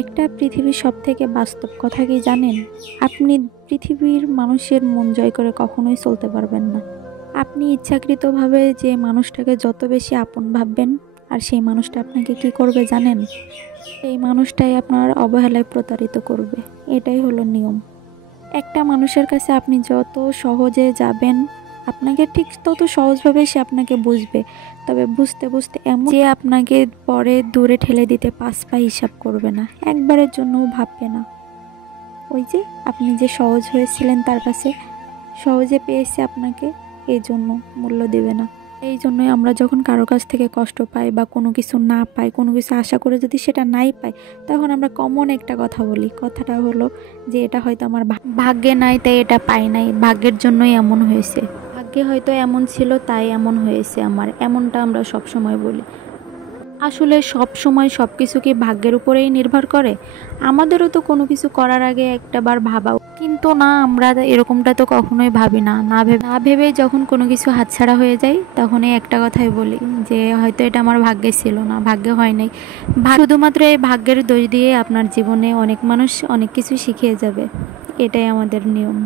একটা পৃথিবীর সবথেকে বাস্তব কথা কি জানেন? আপনি পৃথিবীর মানুষের মন জয় করে কখনোই চলতে পারবেন না। আপনি ইচ্ছাকৃতভাবে যে মানুষটাকে যত বেশি আপন ভাববেন, আর সেই মানুষটা আপনাকে কি করবে জানেন? সেই মানুষটাই আপনার অবহেলায় প্রতারিত করবে। এটাই হলো নিয়ম। একটা মানুষের কাছে আপনি যত সহজে যাবেন, আপনাকে ঠিক তত সহজভাবে সে আপনাকে বুঝবে। তবে বুঝতে বুঝতে এমন যে আপনাকে পরে দূরে ঠেলে দিতে 5 পা হিসাব করবে না, একবারের জন্যও ভাববে না। ওই যে আপনি যে সহজ হয়েছিলেন তার কাছে, সহজে পেয়েছে আপনাকে, এই জন্য মূল্য দেবে না। এই জন্যই আমরা যখন কারো কাছ থেকে কষ্ট পাই বা কোনো কিছু না পাই, কোনো কিছু আশা করে যদি সেটা নাই পাই, তখন আমরা কমন একটা কথা বলি। কথাটা হলো যে এটা হয়তো আমার ভাগ্যে নাই, তাই এটা পাই নাই, ভাগ্যের জন্যই এমন হয়েছে, ভাগ্যে হয়তো এমন ছিল তাই এমন হয়েছে আমার, এমনটা আমরা সব সময় বলি। আসলে সব সময় সব কিছু কি ভাগ্যের উপরেই নির্ভর করে? আমাদেরও তো কোনো কিছু করার আগে একটাবার ভাবা, কিন্তু না, আমরা এরকমটা তো কখনোই ভাবি না। না ভেবেই যখন কোনো কিছু হাতছাড়া হয়ে যায়, তখন এই একটা কথাই বলি যে হয়তো এটা আমার ভাগ্যে ছিল না, ভাগ্যে হয় নাই। শুধুমাত্র এই ভাগ্যের দোষ দিয়ে আপনার জীবনে অনেক মানুষ অনেক কিছু শিখিয়ে যাবে। এটাই আমাদের নিয়ম।